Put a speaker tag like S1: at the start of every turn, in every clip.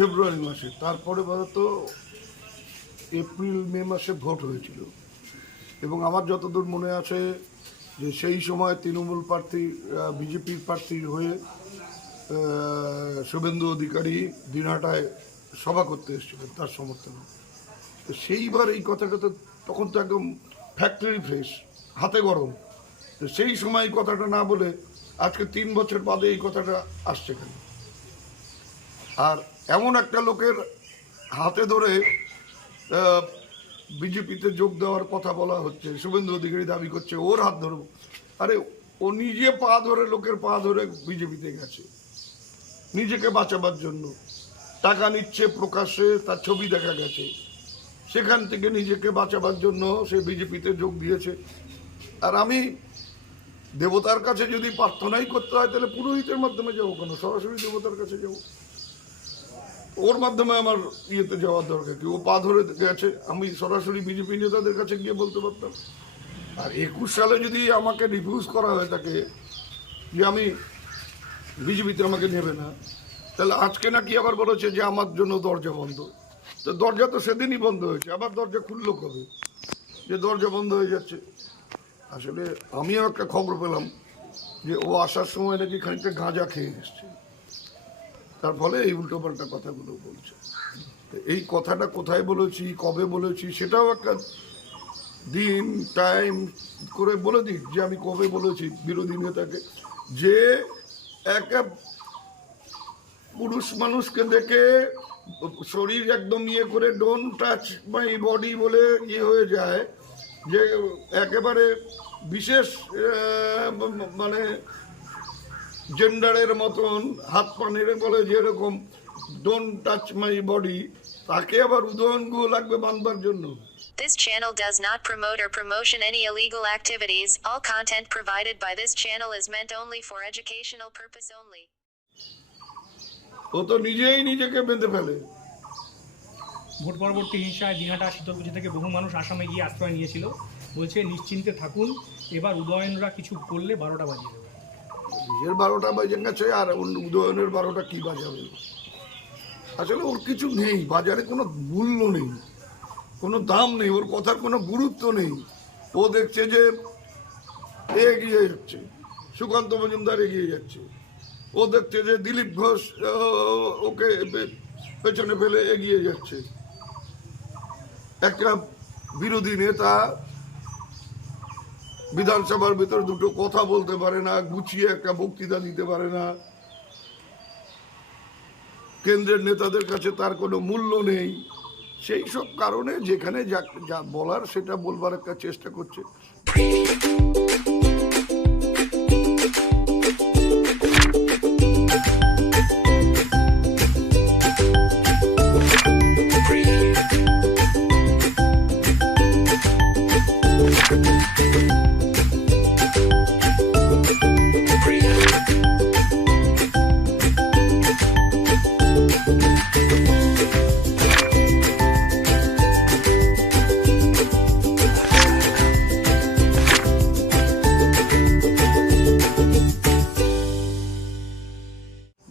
S1: ফেব্রুয়ারি মাসে, তারপরে তো, এপ্রিল, মে মাসে ভোট হয়েছিল। এবং আমার যতদূর মনে আছে যে সেই সময় তৃণমূল প্রার্থী বিজেপির প্রার্থীর হয়ে শুভেন্দু অধিকারী দিনহাটায় সভা করতে এসেছিলেন তার সমর্থনে। তো সেইবার এই কথাটা তো তখন তো একদম ফ্যাক্টরি ফ্রেশ হাতে গরম। সেই সময় এই কথাটা না বলে আজকে তিন বছর বাদে এই কথাটা আসছে কেন? আর এমন একটা লোকের হাতে ধরে বিজেপিতে যোগ দেওয়ার কথা বলা হচ্ছে, শুভেন্দু অধিকারী দাবি করছে, ওর হাত ধরবো আরে, ও নিজে পা ধরে, লোকের পা ধরে বিজেপিতে গেছে। নিজেকে বাঁচাবার জন্য। টাকা নিচ্ছে প্রকাশ্যে, তার ছবি দেখা গেছে। সেখান থেকে নিজেকে বাঁচাবার জন্য সে বিজেপিতে যোগ দিয়েছে। আর আমি দেবতার কাছে যদি প্রার্থনাই করতে হয়, তাহলে পুরোহিতের মাধ্যমে যাব কেন? সরাসরি দেবতার কাছে যাব? ওর মাধ্যমে আমার ইয়েতে যাওয়ার দরকার কি? ও পা ধরে গেছে, আমি সরাসরি বিজেপি নেতাদের কাছে গিয়ে বলতে পারতাম। আর একুশ সালে যদি আমাকে রিফিউজ করা হয় তাকে, যে আমি বিজেপিতে আমাকে নেবে না, তাহলে আজকে নাকি আবার বলেছে যে আমার জন্য দরজা বন্ধ। তো দরজা তো সেদিনই বন্ধ হয়েছে, আবার দরজা খুললো কবে? যে দরজা বন্ধ হয়ে যাচ্ছে। আসলে আমিও একটা খবর পেলাম যে ও আসার সময় নাকি খানিকটা গাঁজা খেয়ে এসছে। তার ফলে এই উল্টোপাল্টা কথাগুলো বলছে। এই কথাটা কোথায় বলেছি, কবে বলেছি, সেটাও একটা দিন টাইম করে বলে দিক যে আমি কবে বলেছি বিরোধী নেতাকে। যে একটা পুরুষ মানুষকে দেখে শরীর একদম ইয়ে করে ডোন টাচ মাই বডি বলে ইয়ে হয়ে যায়, যে একেবারে বিশেষ মানে জেন্ডারের মতন হাত পা নেড়ে বলে যেরকম ডোন্ট টাচ মাই বডি তাকে আবার উদাহরণগুলো লাগবে বাঁধবার জন্য
S2: This channel does not promote or promotion any illegal activities. All content provided by this channel is meant only for educational purpose only.
S1: ও তো নিজেই নিজেকে বেঁধে ফেলে
S3: ভোট পরবর্তী হিংসায় দিনহাটা শীতলকুচি থেকে বহু মানুষ আসামে গিয়ে আশ্রয় নিয়েছিল বলছে নিশ্চিন্তে থাকুন এবার উদয়নরা কিছু করলে বারোটা বাজিয়ে দেবে
S1: নিজের বারোটা বাজে গেছে, আর অন্য উদয়নের বারোটা কি বাজাবে? আসলে ওর কিছু নেই, বাজারে কোনো মূল্য নেই, কোনো দাম নেই, ওর কথার কোনো গুরুত্ব নেই। ও দেখছে যে এগিয়ে যাচ্ছে, সুকান্ত মজুমদার এগিয়ে যাচ্ছে। ও দেখছে যে দিলীপ ঘোষ ওকে পেছনে ফেলে এগিয়ে যাচ্ছে। একটা বিরোধী নেতা বিধানসভার ভিতর দুটো কথা বলতে পারে না, গুছিয়ে একটা বক্তৃতা দিতে পারে না। কেন্দ্রের নেতাদের কাছে তার কোনো মূল্য নেই। সেই সব কারণে যেখানে যা যা বলার সেটা বলবার একটা চেষ্টা করছে।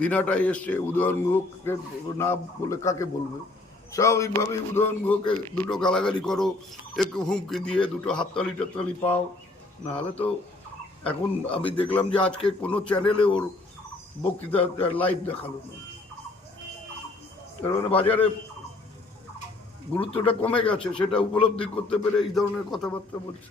S1: দিনাটাই এসছে, উদয়ন গুহকে না বলে কাকে বলবে? স্বাভাবিকভাবে উদয়ন গুহকে দুটো গালাগালি করো, একটু হুমকি দিয়ে দুটো হাততালি টাততালি পাও। নাহলে তো এখন আমি দেখলাম যে আজকে কোনো চ্যানেলে ওর বক্তৃতা লাইভ দেখাল না। তার মানে বাজারে গুরুত্বটা কমে গেছে, সেটা উপলব্ধি করতে পেরে এই ধরনের কথাবার্তা বলছে।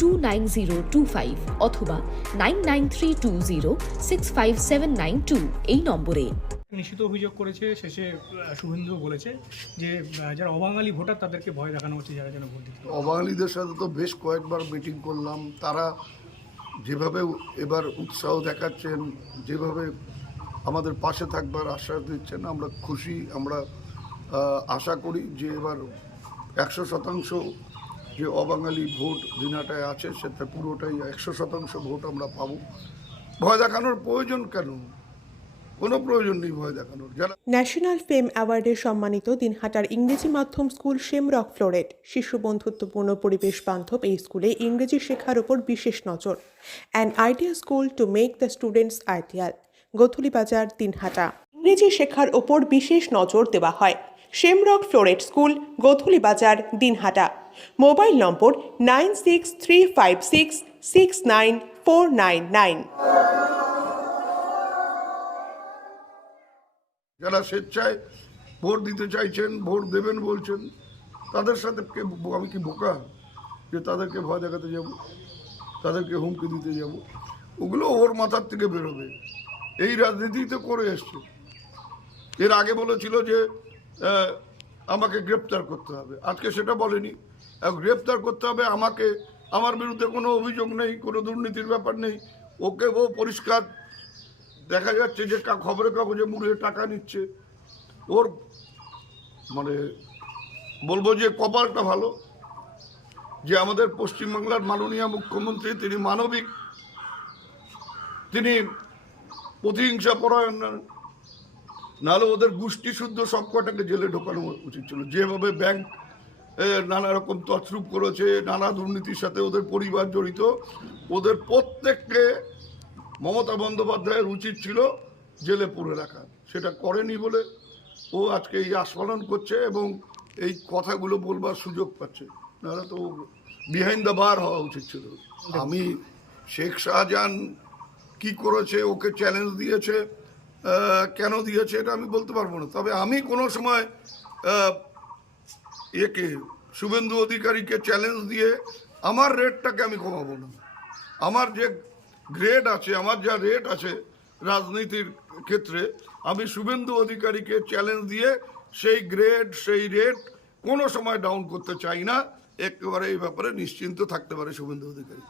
S4: two nine zero two five অথবা nine nine three two zero six five seven nine two এই নম্বরে।
S3: নিশ্চিত অভিযোগ করেছে শেষে শুভেন্দু বলেছে যে যারা অবাঙালি ভোটার তাদেরকে ভয় দেখানো হচ্ছে যারা যেন ভোট দিতে
S1: অবাঙালিদের সাথে তো বেশ কয়েকবার মিটিং করলাম। তারা যেভাবে এবার উৎসাহ দেখাচ্ছেন যেভাবে আমাদের পাশে থাকবার আশ্বাস দিচ্ছেন আমরা খুশি। আমরা আশা করি যে এবার একশো শতাংশ যে অবাঙালি ভোট দিনাটায় আছে, সেটা পুরোটাই একশো শতাংশ ভোট আমরা পাবো। ভয় দেখানোর প্রয়োজন কেন? প্রয়োজন নেই
S5: ন্যাশনাল ফেম অ্যাওয়ার্ডে সম্মানিত দিনহাটার ইংরেজি মাধ্যম স্কুল শেমরক ফ্লোরেট শিশু বন্ধুত্বপূর্ণ পরিবেশ বান্ধব এই স্কুলে ইংরেজি শেখার উপর বিশেষ নজর। An idea school to make the students ideal Gothuli Bazar Dinhata. ইংরেজি শেখার ওপর বিশেষ নজর দেওয়া হয়। Shamrock Floret school Gothuli Bazar Dinhata. Mobile number nine six three five six six nine four nine nine.
S1: যারা স্বেচ্ছায় ভোট দিতে চাইছেন, ভোট দেবেন বলছেন, তাদের সাথে আমি কি বোকা? যে তাদেরকে ভয় দেখাতে যাব, তাদেরকে হুমকি দিতে যাব, ওগুলো ওর মাথার থেকে বেরোবে। এই রাজনীতি তো করে এসছে। এর আগে বলেছিল যে আমাকে গ্রেপ্তার করতে হবে। আজকে সেটা বলেনি। গ্রেপ্তার করতে হবে। আমাকে, আমার বিরুদ্ধে কোনো অভিযোগ নেই, কোনো দুর্নীতির ব্যাপার নেই। ওকে ও পরিষ্কার দেখা যাচ্ছে যে খবরের কাগজে মুড়ে টাকা নিচ্ছে। ওর মানে বলব যে কপালটা ভালো, যে আমাদের পশ্চিমবাংলার মাননীয় মুখ্যমন্ত্রী, তিনি মানবিক, তিনি প্রতিহিংসা পরায়ণ নাহলে ওদের গোষ্ঠী শুদ্ধ সব কটাকে জেলে ঢোকানো উচিত ছিল। যেভাবে ব্যাংক নানা রকম তছরূপ করেছে, নানা দুর্নীতির সাথে ওদের পরিবার জড়িত। ওদের প্রত্যেককে মমতা বন্দ্যোপাধ্যায়ের উচিত ছিল জেলে পুরে রাখা। সেটা করেনি বলে ও আজকে এই আস্ফালন করছে এবং এই কথাগুলো বলবার সুযোগ পাচ্ছে। নাহলে তো বিহাইন্ড দ্য বার হওয়া উচিত ছিল। আমি শেখ শাহজাহান কি করেছে, ওকে চ্যালেঞ্জ দিয়েছে কেন দিয়েছে, এটা আমি বলতে পারব না। তবে আমি কোনো সময় একে শুভেন্দু অধিকারীকে চ্যালেঞ্জ দিয়ে আমার রেটটাকে আমি কমাবো না। আমার যে গ্রেড আছে, আমার যা রেট আছে রাজনীতির ক্ষেত্রে, আমি শুভেন্দু অধিকারীকে চ্যালেঞ্জ দিয়ে সেই গ্রেড সেই রেট কোনো সময় ডাউন করতে চাই না। একেবারে এই ব্যাপারে নিশ্চিন্ত থাকতে পারে শুভেন্দু অধিকারী।